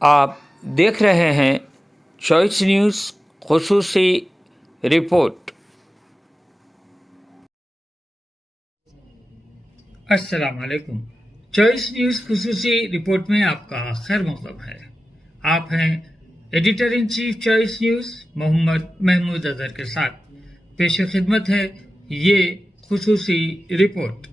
आप देख रहे हैं चॉइस न्यूज़ खुसूसी रिपोर्ट। अस्सलाम वालेकुम। चॉइस न्यूज़ खुसूसी रिपोर्ट में आपका खैर मकदम है। आप हैं editor in chief choice news Mohammad Mahmood Azhar के साथ। पेश खिदमत है ये खुसूसी रिपोर्ट।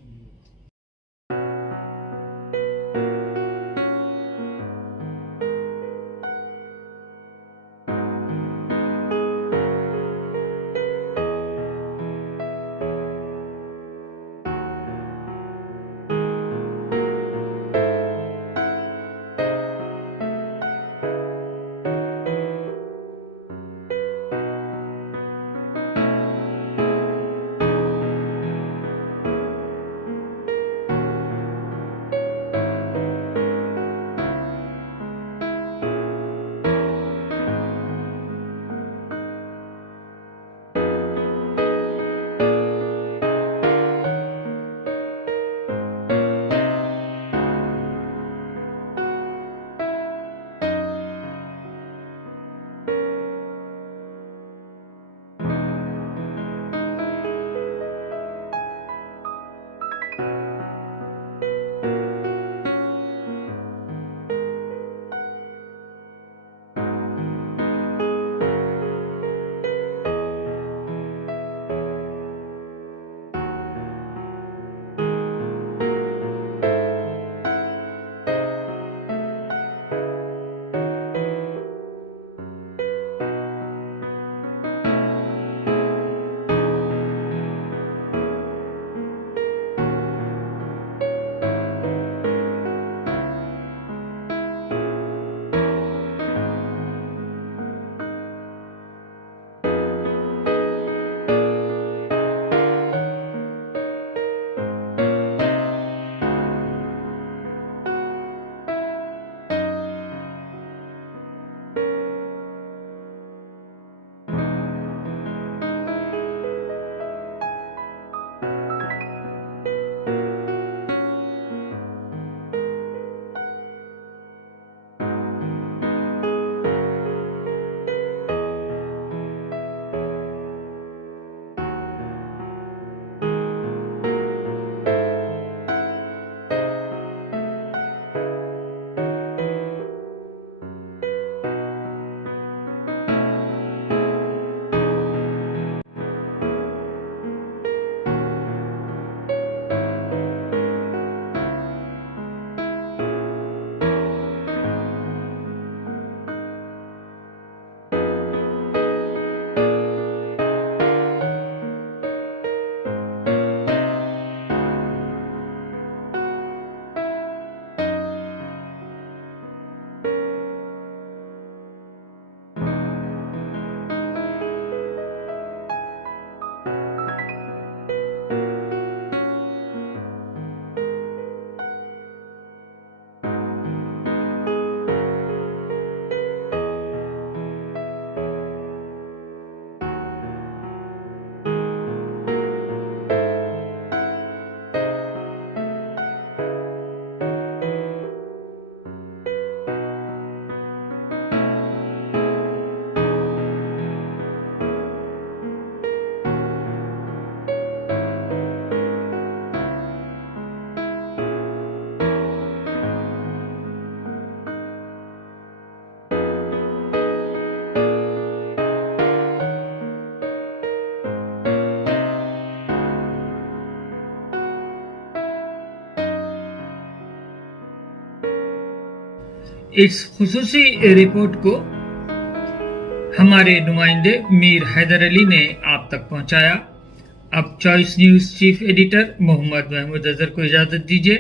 इस खुसूसी रिपोर्ट को हमारे नुमाइंदे मीर हैदर अली ने आप तक पहुंचाया। अब choice news chief editor Mohammad Mahmood Azhar को इजाज़त दीजिए।